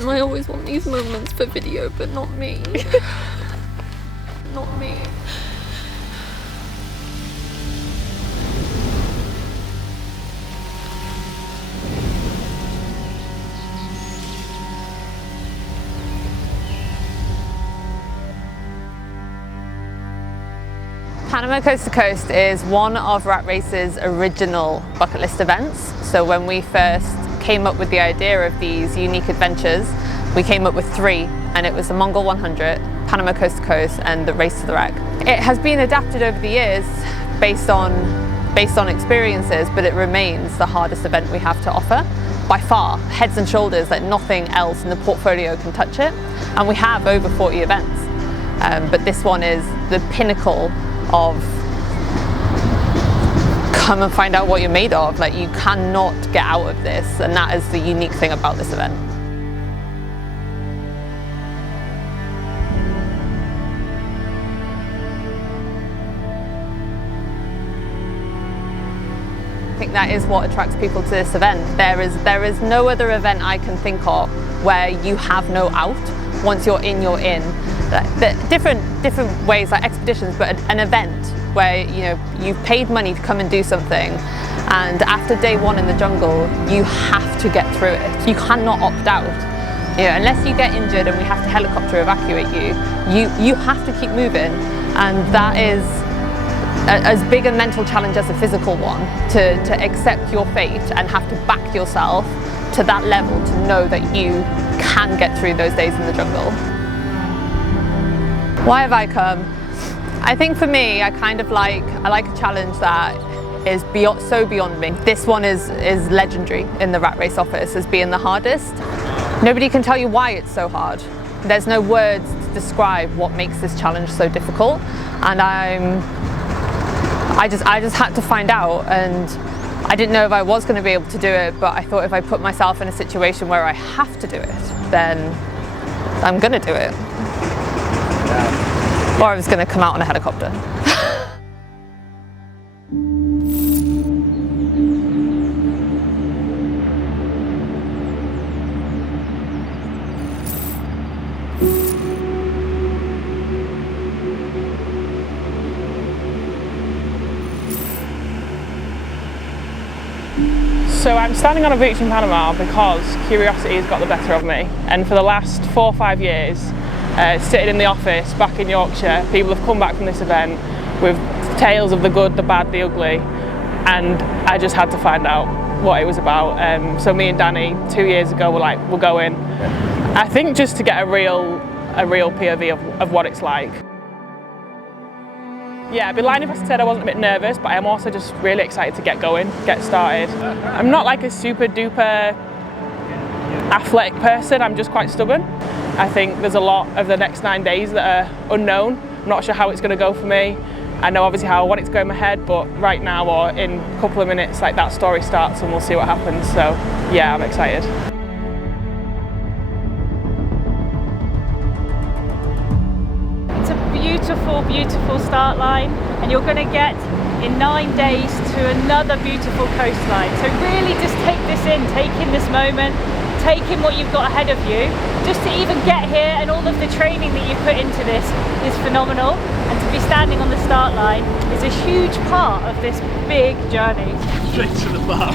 I always want these moments for video, but not me. Not me. Panama Coast to Coast is one of Rat Race's original bucket list events. So when we first came up with the idea of these unique adventures, we came up with 3, and it was the Mongol 100, Panama Coast to Coast, and the Race to the Wreck. It has been adapted over the years based on experiences, but it remains the hardest event we have to offer by far, heads and shoulders, like nothing else in the portfolio can touch it. And we have over 40 events, but this one is the pinnacle of come and find out what you're made of. Like, you cannot get out of this, and that is the unique thing about this event. I think that is what attracts people to this event. There is no other event I can think of where you have no out. Once you're in, you're in. Different ways, like expeditions, but an event where you've paid money to come and do something, and after day 1 in the jungle, you have to get through it. You cannot opt out. Unless you get injured and we have to helicopter evacuate you have to keep moving, and that is as big a mental challenge as a physical one, to accept your fate and have to back yourself to that level to know that you can get through those days in the jungle. Why have I come? I think for me, I like a challenge that is so beyond me. This one is legendary in the Rat Race office as being the hardest. Nobody can tell you why it's so hard. There's no words to describe what makes this challenge so difficult, and I just had to find out, and I didn't know if I was going to be able to do it, but I thought if I put myself in a situation where I have to do it, then I'm going to do it. Or I was going to come out on a helicopter. So I'm standing on a beach in Panama because curiosity has got the better of me, and for the last 4 or 5 years, sitting in the office back in Yorkshire, people have come back from this event with tales of the good, the bad, the ugly, and I just had to find out what it was about. So me and Danny 2 years ago were like, we're going. I think just to get a real POV of what it's like. Yeah, I'd be lying if I said I wasn't a bit nervous, but I am also just really excited to get going, get started. I'm not like a super duper athletic person, I'm just quite stubborn. I think there's a lot of the next 9 days that are unknown. I'm not sure how it's going to go for me. I know obviously how I want it to go in my head, but right now or in a couple of minutes, like, that story starts and we'll see what happens. So yeah, I'm excited. It's a beautiful, beautiful start line, and you're going to get in 9 days to another beautiful coastline. So really just take this in, take in this moment, take in what you've got ahead of you. Just to even get here, and all of the training that you put into this is phenomenal, and to be standing on the start line is a huge part of this big journey. Straight to the bar.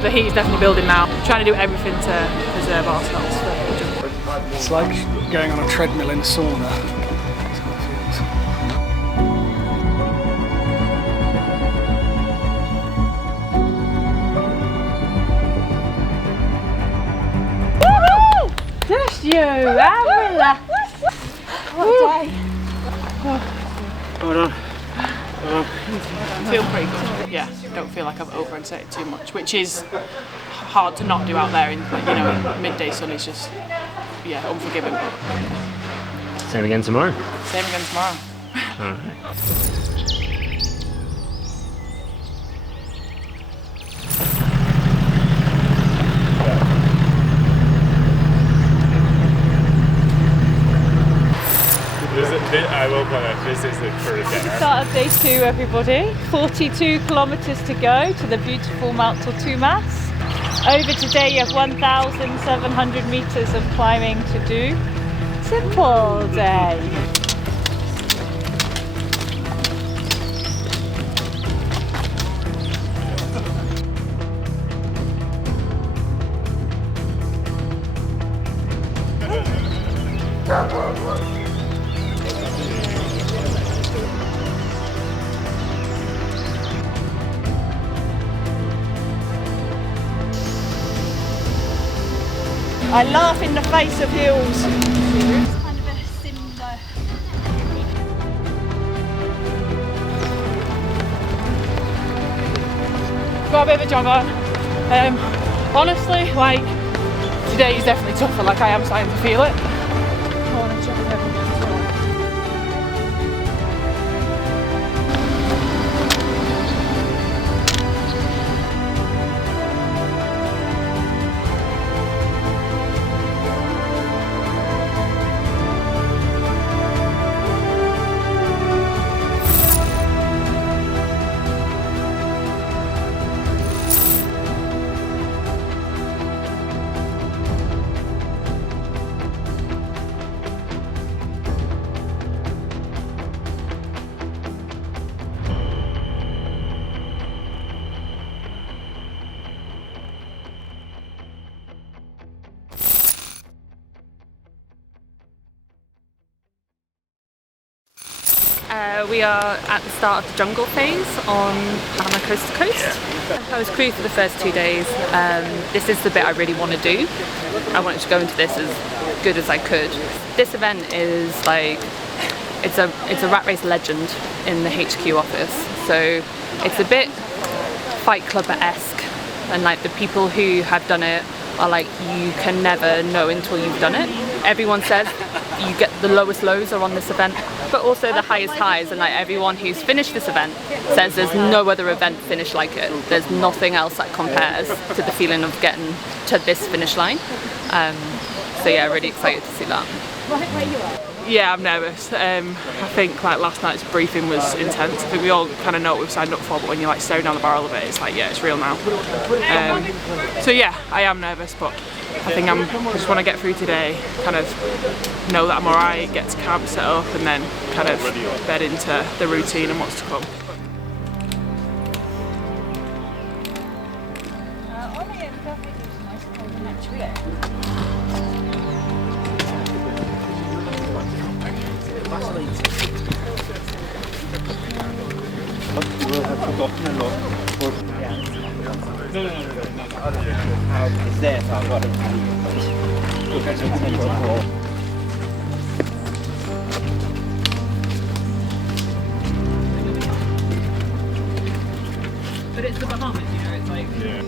The heat is definitely building now. I'm trying to do everything to preserve ourselves for the jump. It's like going on a treadmill in a sauna. That's how it feels. Woohoo! Just you, and relax. What a day. Hold on. I feel pretty good. Yeah, don't feel like I've overexerted too much, which is hard to not do out there in midday sun. It's just yeah, unforgiving. Same again tomorrow. Same again tomorrow. All right. I will point out, this is the first day. Start of day 2, everybody. 42 kilometres to go to the beautiful Mount Tortumas. Over today you have 1,700 metres of climbing to do. Simple day. I laugh in the face of hills. It's kind of a similar. Got a bit of a jog on. Honestly, like, today is definitely tougher, like I am starting to feel it. We are at the start of the jungle phase on Panama Coast to Coast. I was crew for the first 2 days. This is the bit I really want to do. I wanted to go into this as good as I could. This event is like, it's a Rat Race legend in the HQ office. So it's a bit Fight Club-esque, and like the people who have done it are like, you can never know until you've done it. Everyone says you get the lowest lows are on this event, but also the highest highs, and like everyone who's finished this event says there's no other event finish like it. There's nothing else that compares to the feeling of getting to this finish line. So yeah, really excited to see that. Yeah, I'm nervous. I think like last night's briefing was intense. I think we all kind of know what we've signed up for, but when you're like staring down the barrel of it, it's like, yeah, it's real now. So yeah, I am nervous, but I think I just want to get through today, kind of know that I'm alright, get to camp set up, and then kind of bed into the routine and what's to come. We'll have forgotten a lot. No. It's there, so I've got it. But it's the Bahamas, you know, it's like... Yeah.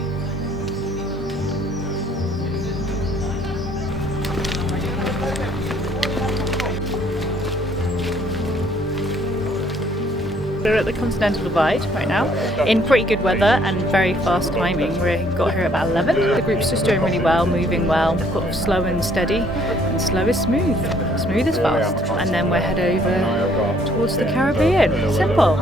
We're at the Continental Divide right now, in pretty good weather and very fast climbing. We got here about 11. The group's just doing really well, moving well. We've got slow and steady, and slow is smooth. Smooth is fast. And then we'll head over towards the Caribbean. Simple.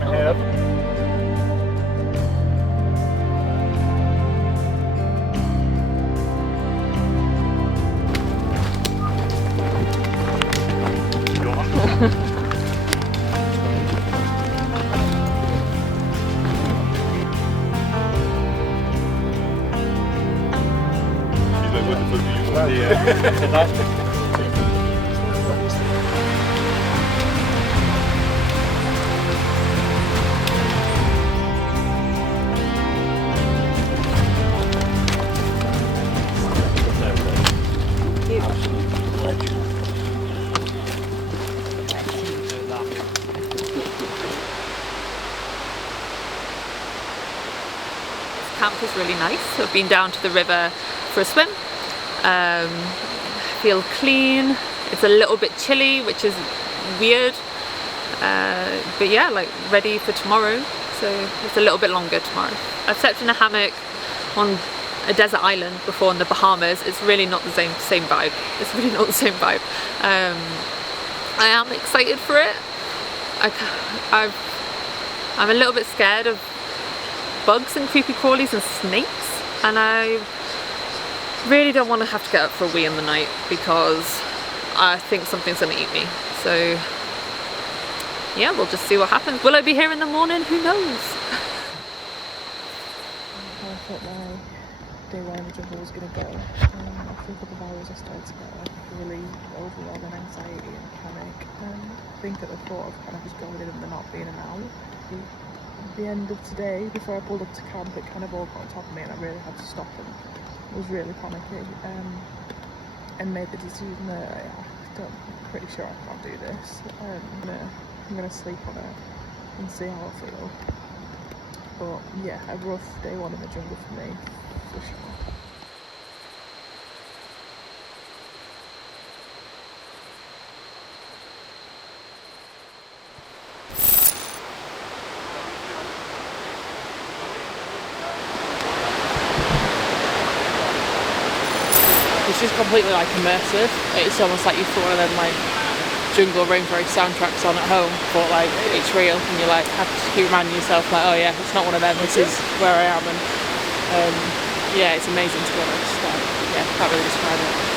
Camp is really nice. I've been down to the river for a swim. feel clean. It's a little bit chilly, which is weird. But yeah, like ready for tomorrow. So it's a little bit longer tomorrow. I've slept in a hammock on a desert island before in the Bahamas. It's really not the same vibe. It's really not the same vibe. I am excited for it. I'm a little bit scared of bugs and creepy crawlies and snakes, and I really don't want to have to get up for a wee in the night because I think something's going to eat me. So yeah, we'll just see what happens. Will I be here in the morning? Who knows? I thought my day one in the jungle was going to go. After a couple of hours I started to get like really overwhelming anxiety and panic, and I think at the thought of kind of just going in and there not being an owl. At the end of today, before I pulled up to camp, it kind of all got on top of me and I really had to stop and was really panicky, and made the decision that I'm pretty sure I can't do this. I'm gonna sleep on it and see how I feel. But yeah, a rough day one in the jungle for me, for sure. It's just completely like immersive. It's almost like you've put one of them like jungle rainforest soundtracks on at home, but like it's real, and you like have to keep reminding yourself like, oh yeah, it's not one of them, this is where I am. And yeah, it's amazing to be honest. Like, yeah, can't really describe it.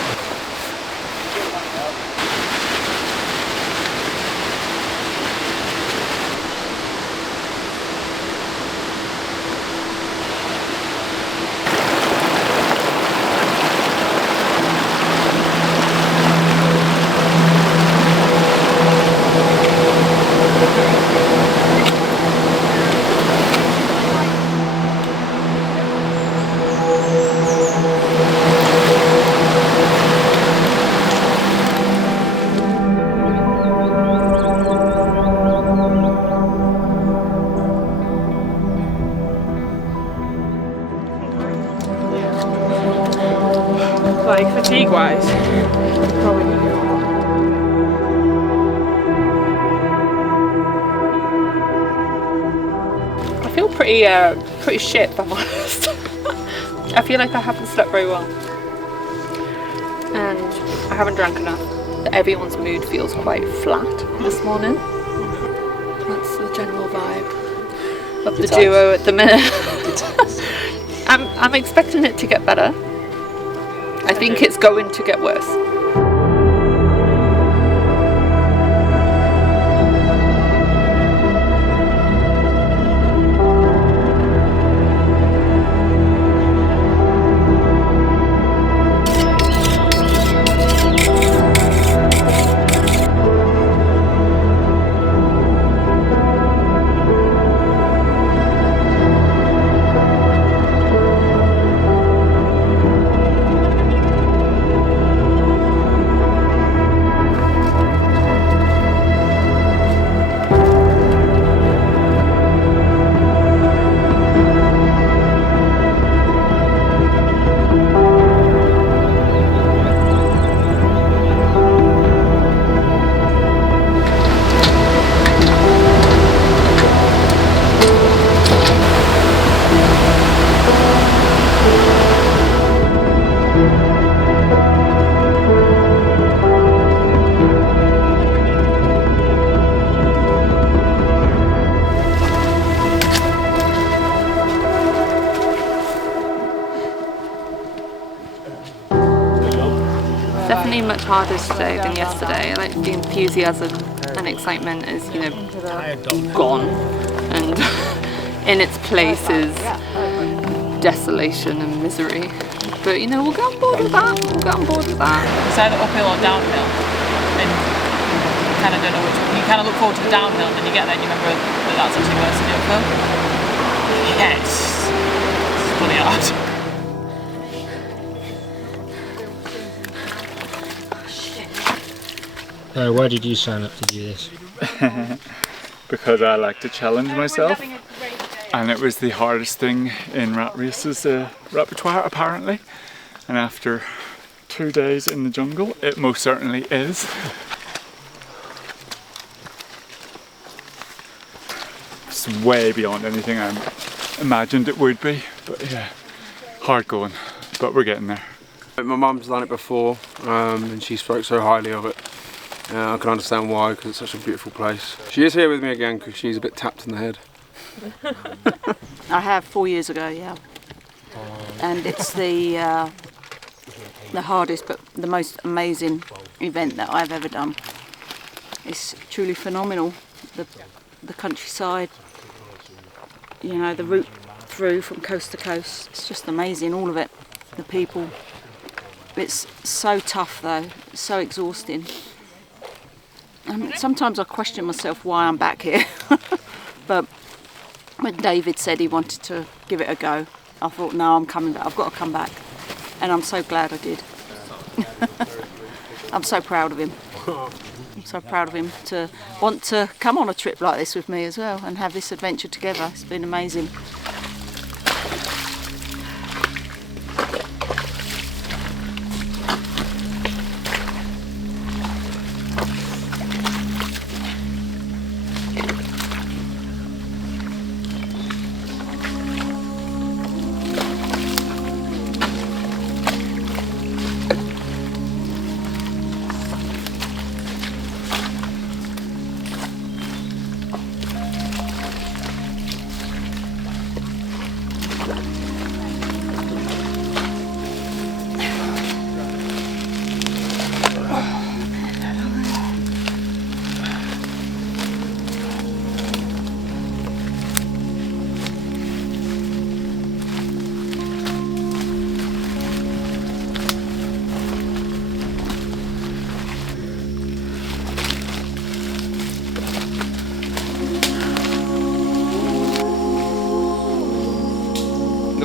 Like fatigue wise, probably. I feel pretty shit, if I'm honest. I feel like I haven't slept very well, and I haven't drank enough. Everyone's mood feels quite flat this morning. That's the general vibe of the duo at the minute. I'm expecting it to get better. I think it's going to get worse. Definitely much harder today than yesterday. Like the enthusiasm and excitement is, you know, gone, and in its place is desolation and misery. But you know, we'll get on board with that. We'll get on board with that. It's either uphill or downhill, and you kind of don't know which one. You kind of look forward to the downhill, and then you get there and you remember that that's actually worse than the uphill. Yeah, it's bloody hard. Why did you sign up to do this? Because I like to challenge myself, and it was the hardest thing in Rat Race's repertoire apparently, and after 2 days in the jungle? It most certainly is. It's way beyond anything I imagined it would be, but yeah, hard going, but we're getting there. My mum's done it before and she spoke so highly of it. I can understand why, because it's such a beautiful place. She is here with me again because she's a bit tapped in the head. I have 4 years ago, yeah. And it's the hardest but the most amazing event that I've ever done. It's truly phenomenal. The countryside, you know, the route through from coast to coast, it's just amazing, all of it. The people. It's so tough though, so exhausting. And sometimes I question myself why I'm back here. But when David said he wanted to give it a go, I thought, no, I'm coming back, I've got to come back. And I'm so glad I did. I'm so proud of him. I'm so proud of him to want to come on a trip like this with me as well and have this adventure together. It's been amazing.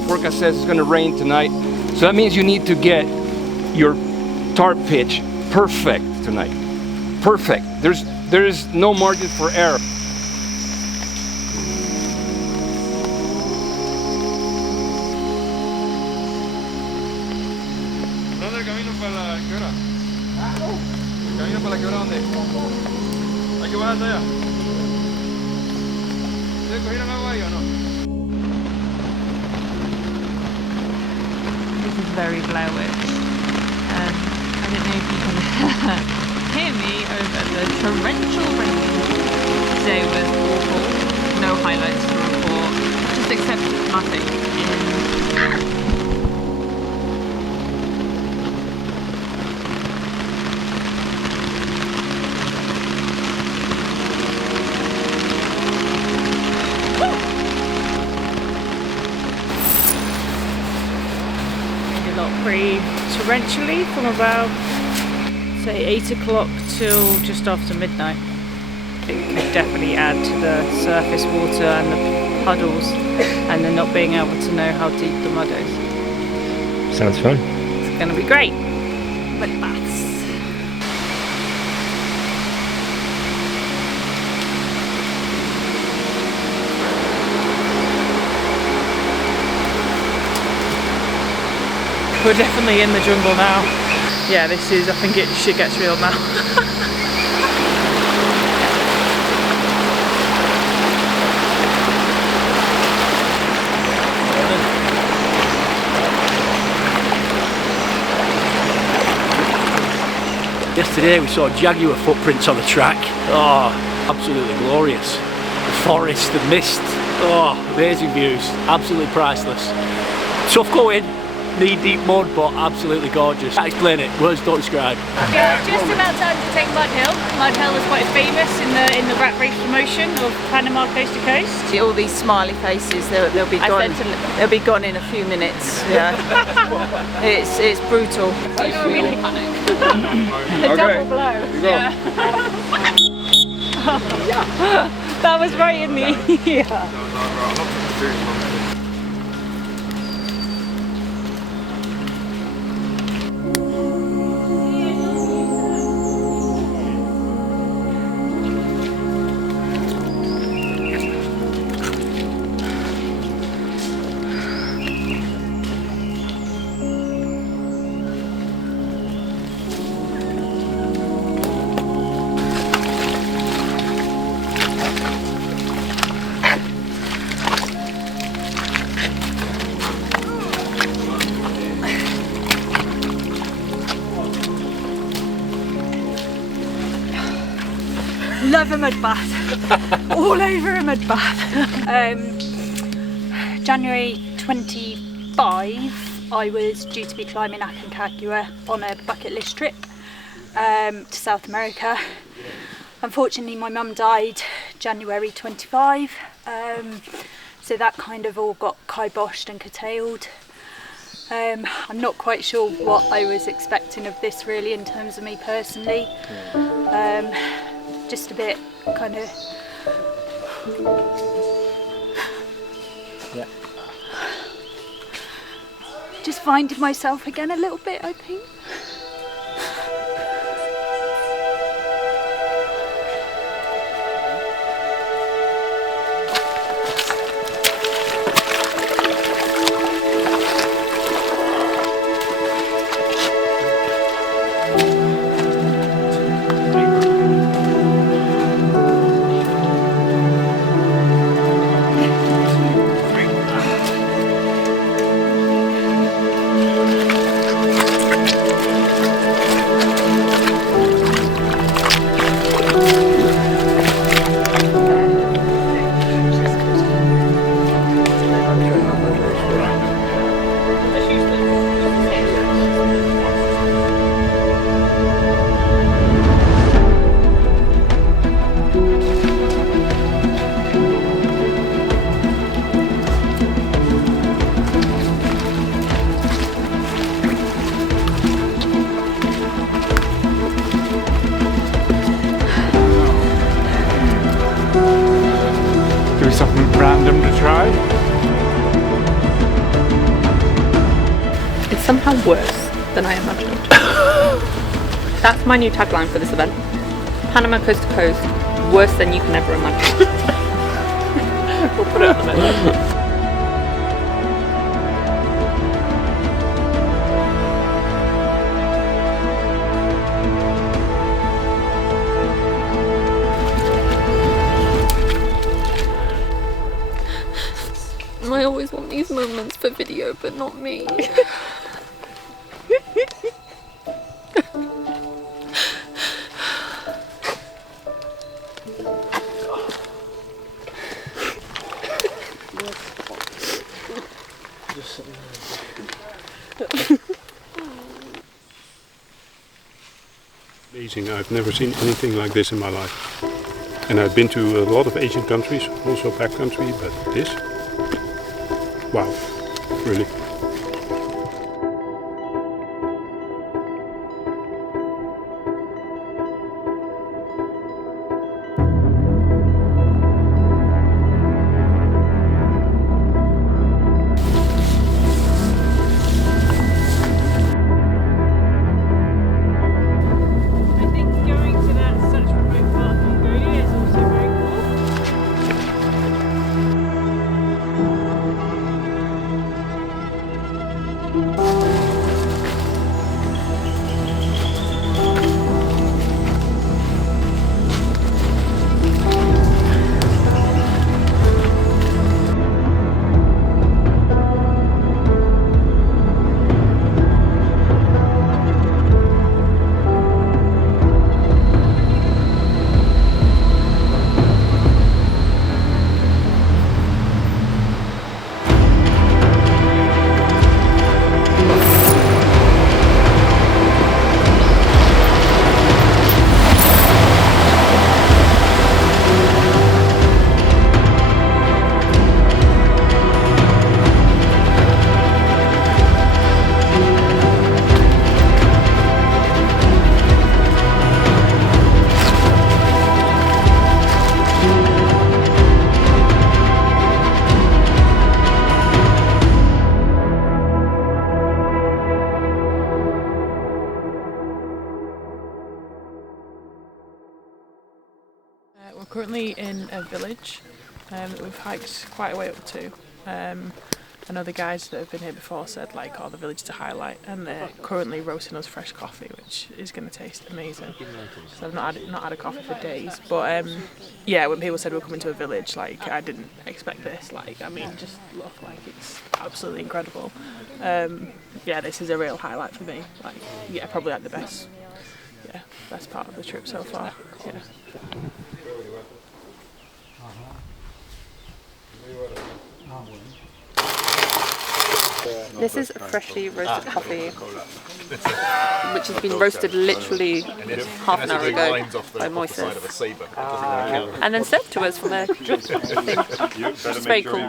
Forecast says it's going to rain tonight, so that means you need to get your tarp pitch perfect tonight. Perfect. There is no margin for error. ¿Dónde el camino para la quebrada? ¿El camino para la quebrada dónde? ¿Hay que bajar hasta allá? ¿Ustedes cogieron agua ahí o no? This is very Blair-Witch. I don't know if you can hear me over the torrential rain. Today was awful, no highlights to report, just except nothing. Pretty torrentially from about, say, 8 o'clock till just after midnight. It could definitely add to the surface water and the puddles and then not being able to know how deep the mud is. Sounds fun. It's going to be great. Wet baths. We're definitely in the jungle now. Yeah, this is, I think it shit gets real now. Yesterday we saw jaguar footprints on the track. Oh, absolutely glorious. The forest, the mist, oh, amazing views, absolutely priceless. Tough going. Knee-deep mud, but absolutely gorgeous. Can't explain it, words don't describe. Yeah, just about time to take Mud Hill. Mud Hill is quite famous in the Rat Race promotion of Panama Coast to Coast. See all these smiley faces, they'll be gone. They'll be gone in a few minutes. Yeah, it's brutal. I don't really panic. A double blow. Yeah. That was right in the ear. Love a mud bath. All over a mud bath. January 25, I was due to be climbing Aconcagua on a bucket list trip to South America. Unfortunately, my mum died January 25, so that kind of all got kiboshed and curtailed. I'm not quite sure what I was expecting of this really in terms of me personally. Just a bit kind of... Yeah. Just finding myself again a little bit, I think. Something random to try? It's somehow worse than I imagined. That's my new tagline for this event. Panama coast to coast, worse than you can ever imagine. We'll put it on the menu. I always want these moments for video, but not me. Amazing. I've never seen anything like this in my life. And I've been to a lot of Asian countries, also backcountry, but this? Wow, really. We're currently in a village that we've hiked quite a way up to. I know the guys that have been here before said like, oh, the village to highlight, and they're currently roasting us fresh coffee, which is going to taste amazing. So I've not had a coffee for days, but yeah, when people said we're coming to a village, like I didn't expect this. Like, I mean, just look, like it's absolutely incredible. Yeah, this is a real highlight for me. Like, yeah, probably like the best. Yeah. best part of the trip so far. Yeah. This is freshly roasted coffee, which has been roasted literally half an hour ago by Moises, and then served to us from a drip thing, which is very cool.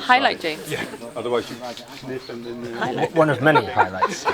Highlight, James. Yeah. Otherwise you sniff and then... Highlight. One of many highlights.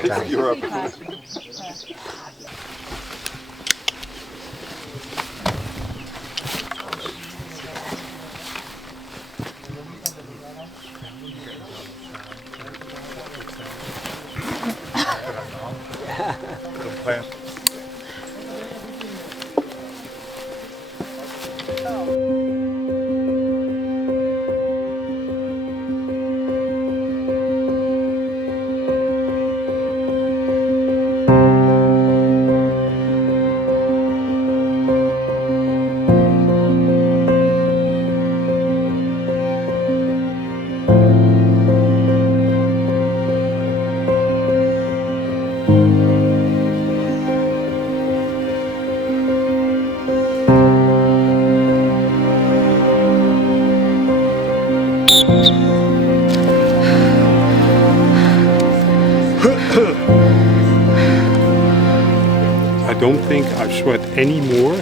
I don't think I've sweat any more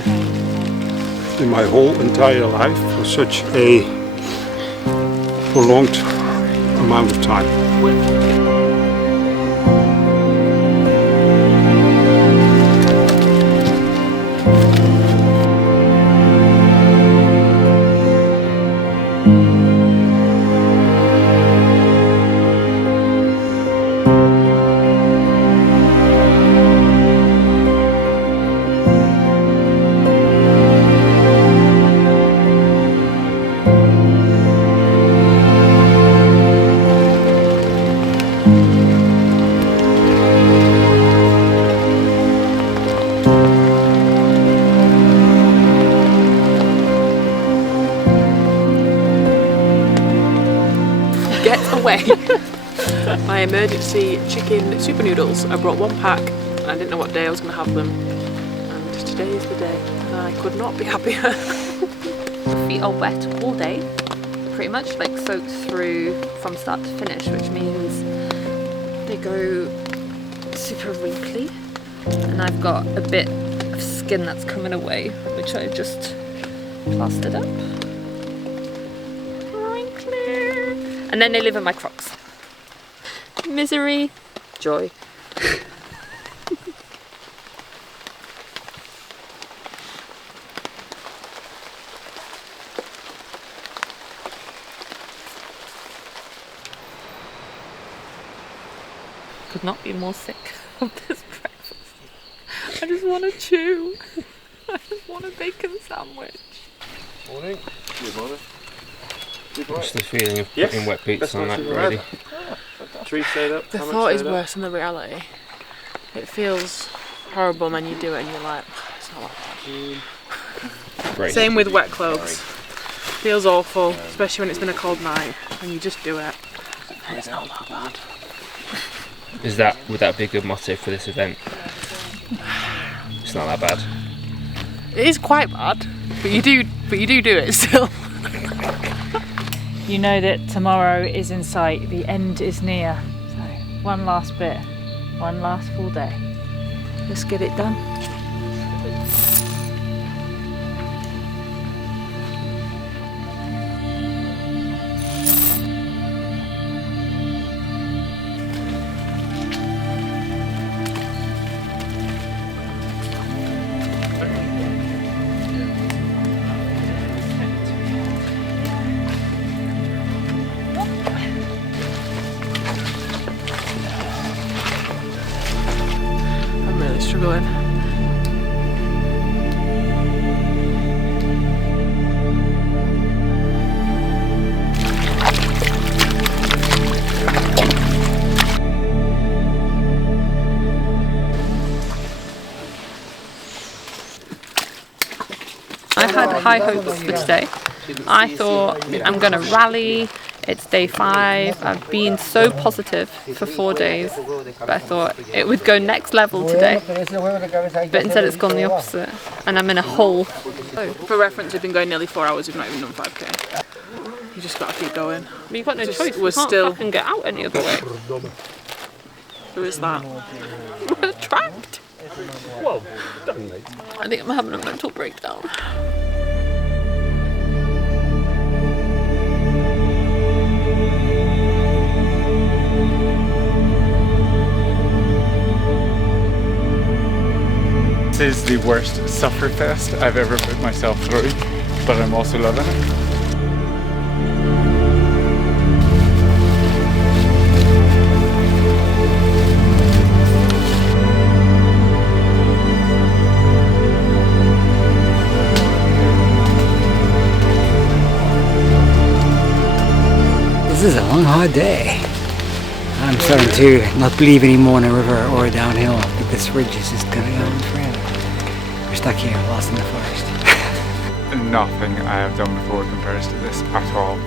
in my whole entire life for such a prolonged amount of time. My emergency chicken super noodles. I brought one pack and I didn't know what day I was going to have them, and today is the day and I could not be happier. My feet are wet all day, pretty much, like soaked through from start to finish, which means they go super wrinkly, and I've got a bit of skin that's coming away, which I just plastered up. Wrinkly. And then they live in my Crocs. Misery, joy. Could not be more sick of this breakfast. I just want to chew. I just want a bacon sandwich. Morning. Good morning. What's the feeling of putting wet boots on that already? Tree stayed up. The thought is worse than the reality. It feels horrible, and then you do it and you're like, it's not like that. Same with wet clothes. Feels awful, especially when it's been a cold night and you just do it. And it's not that bad. Would that be a good motto for this event? It's not that bad. It is quite bad, but you do it still. You know that tomorrow is in sight, the end is near. So one last bit, one last full day. Let's get it done. Struggling. I had high hopes for today. I thought I'm going to rally, It's day 5. I've been so positive for 4 days, but I thought it would go next level today. But instead it's gone the opposite, and I'm in a hole. For reference, we've been going nearly 4 hours, we've not even done 5k. You just got to keep going. But you've got no Just- choice, we we're can't still- fucking get out any other way. Who is that? We're trapped. I think I'm having a mental breakdown. This is the worst sufferfest I've ever put myself through, but I'm also loving it. This is a long, hard day. I'm starting to not believe anymore in a river or downhill. I think this ridge is just gonna go on forever. We're stuck here, lost in the forest. Nothing I have done before compares to this at all.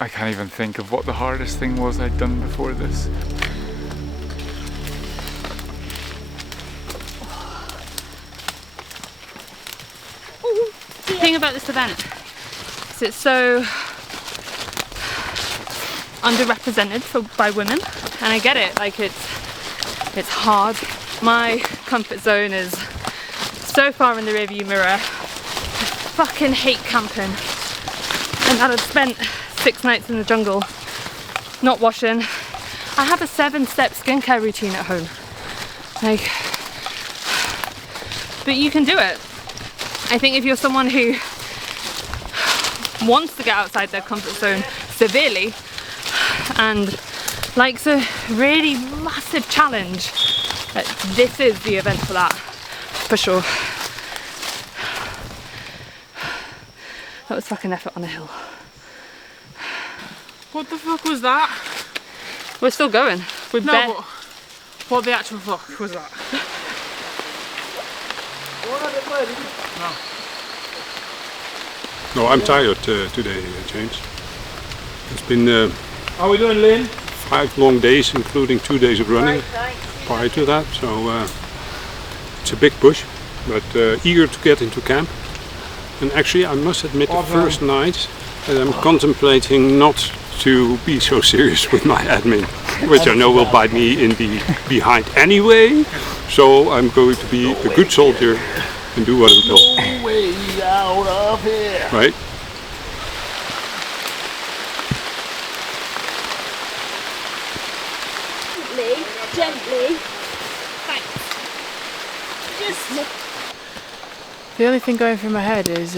I can't even think of what the hardest thing was I'd done before this. The thing about this event is it's so underrepresented by women, and I get it, like it's hard. My comfort zone is so far in the rearview mirror. I fucking hate camping, and that I've spent 6 nights in the jungle not washing. I have a 7-step skincare routine at home, like, but you can do it. I think if you're someone who wants to get outside their comfort zone severely and likes a really massive challenge, this is the event for that, for sure. That was fucking effort on a hill. What the fuck was that? We're still going. We're no, but what the actual fuck was that? No, I'm tired today, James. It's been How are we doing, Lynn? 5 long days, including 2 days of running prior to that. So it's a big push, but eager to get into camp. And actually, I must admit, the first night I'm contemplating not to be so serious with my admin, which I know will bite me in the behind anyway. So I'm going to be a good soldier and do what I'm told. No way out of here. Right? Gently. The only thing going through my head is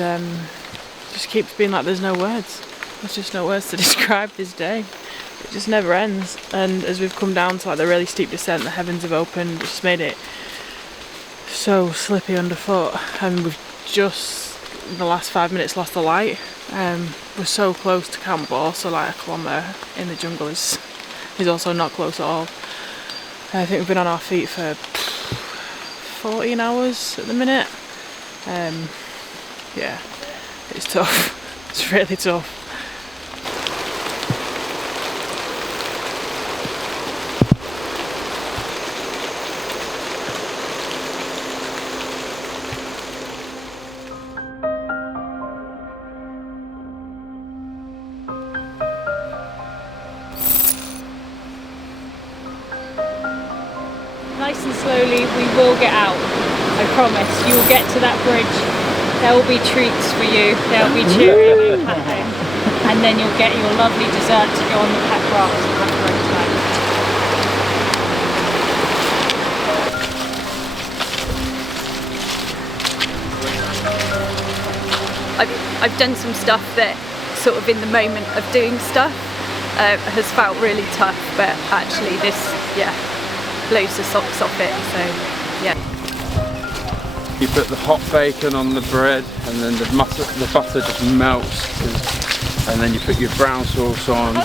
just keeps being like there's no words. There's just no words to describe this day. It just never ends. And as we've come down to like the really steep descent, the heavens have opened, which has made it so slippy underfoot, and we've just in the last 5 minutes lost the light. We're so close to camp, but also like a kilometre in the jungle is also not close at all. I think we've been on our feet for 14 hours at the minute. Yeah, it's tough. It's really tough. Nice and slowly, we will get out. I promise. You will get to that bridge. There will be treats for you. There will be cheering you at home. And then you'll get your lovely dessert to go on the pack raft and have a great time. I've done some stuff that sort of in the moment of doing stuff has felt really tough, but actually this, yeah, blows the socks off it, so yeah. You put the hot bacon on the bread and then the butter just melts, and then you put your brown sauce on.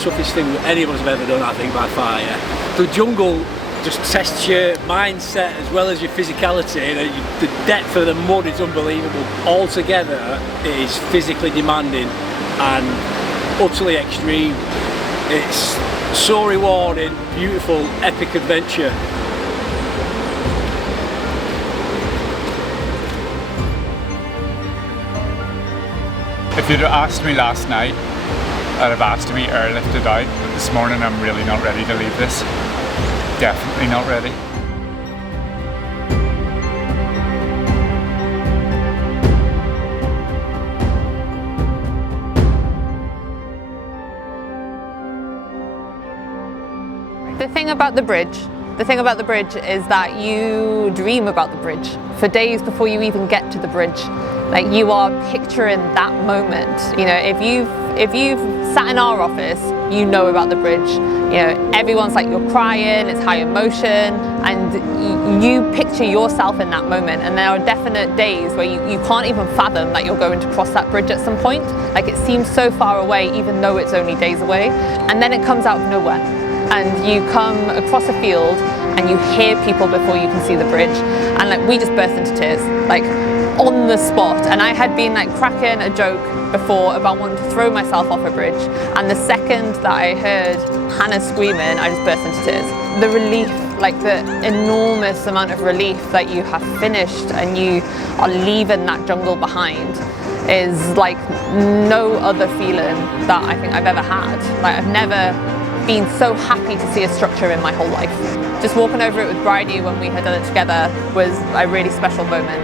toughest thing any of us have ever done, I think, by far. Yeah. The jungle just tests your mindset as well as your physicality. The depth of the mud is unbelievable. Altogether, it is physically demanding and utterly extreme. It's so rewarding, beautiful, epic adventure. If you'd have asked me last night, I'd have asked to be airlifted out, but this morning I'm really not ready to leave this. Definitely not ready. The thing about the bridge is that you dream about the bridge for days before you even get to the bridge. Like, you are picturing that moment. You know, if you've sat in our office, you know about the bridge. You know, everyone's like, you're crying, it's high emotion, and you picture yourself in that moment. And there are definite days where you can't even fathom that you're going to cross that bridge at some point. Like, it seems so far away, even though it's only days away. And then it comes out of nowhere. And you come across a field and you hear people before you can see the bridge. And like, we just burst into tears, like on the spot. And I had been like cracking a joke before about wanting to throw myself off a bridge. And the second that I heard Hannah screaming, I just burst into tears. The relief, like the enormous amount of relief that you have finished and you are leaving that jungle behind is like no other feeling that I think I've ever had. Like, I've never been so happy to see a structure in my whole life. Just walking over it with Bridie when we had done it together was a really special moment.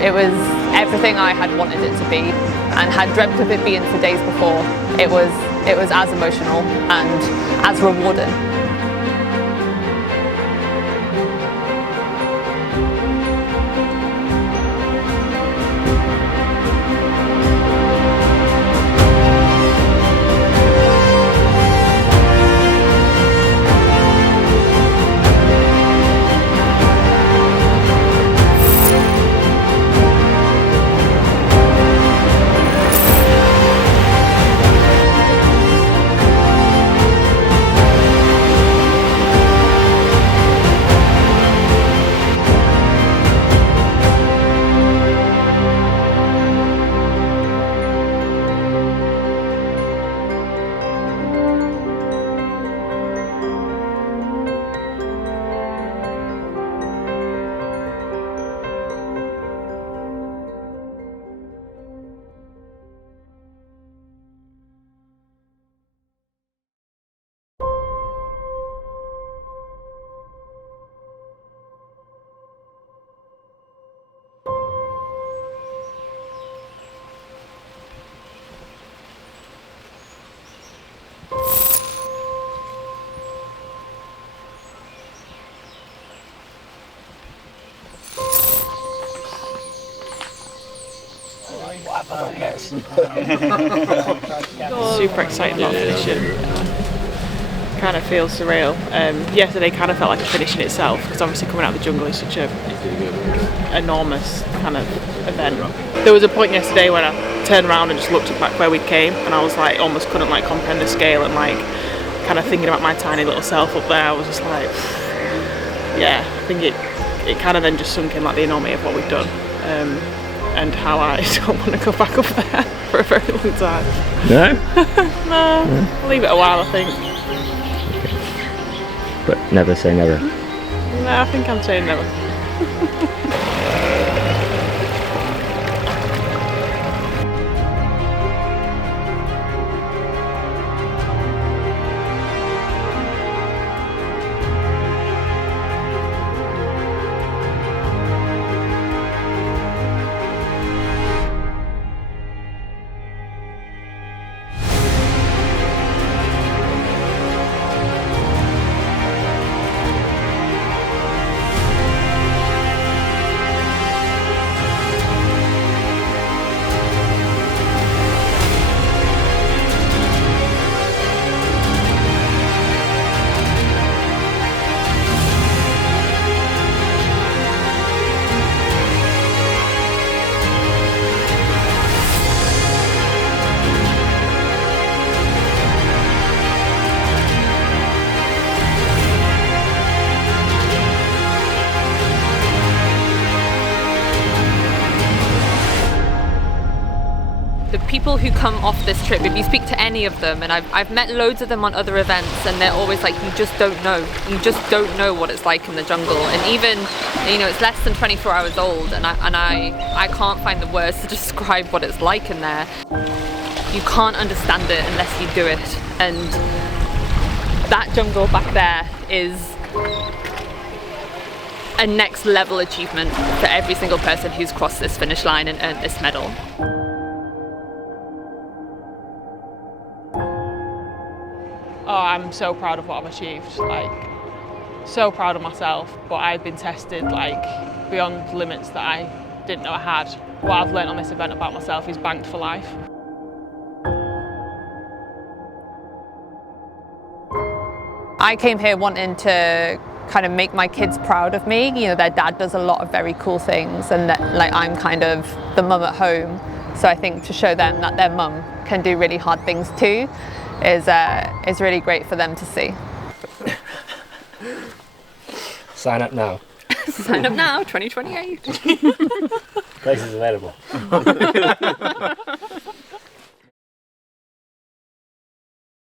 It was everything I had wanted it to be and had dreamt of it being for days before. It was as emotional and as rewarding. Super excited about finishing. Kind of feels surreal. Yesterday kind of felt like a finish in itself, because obviously coming out of the jungle is such a enormous kind of event. There was a point yesterday when I turned around and just looked at back where we came, and I was like, almost couldn't like comprehend the scale, and like kind of thinking about my tiny little self up there. I was just like, yeah, I think it kind of then just sunk in, like the enormity of what we've done. And how I don't want to go back up there for a very long time. No? No, I'll leave it a while, I think. Okay. But never say never. No, I think I'm saying never. the people who come off this trip, if you speak to any of them, and I've met loads of them on other events, and they're always like, you just don't know. You just don't know what it's like in the jungle. And even, you know, it's less than 24 hours old, and I can't find the words to describe what it's like in there. You can't understand it unless you do it. And that jungle back there is a next level achievement for every single person who's crossed this finish line and earned this medal. Oh, I'm so proud of what I've achieved, like, so proud of myself, but I've been tested, like, beyond limits that I didn't know I had. What I've learned on this event about myself is banked for life. I came here wanting to kind of make my kids proud of me. You know, their dad does a lot of very cool things, and that, like, I'm kind of the mum at home. So I think to show them that their mum can do really hard things too is really great for them to see. Sign up now. Sign up now, 2028. Places available.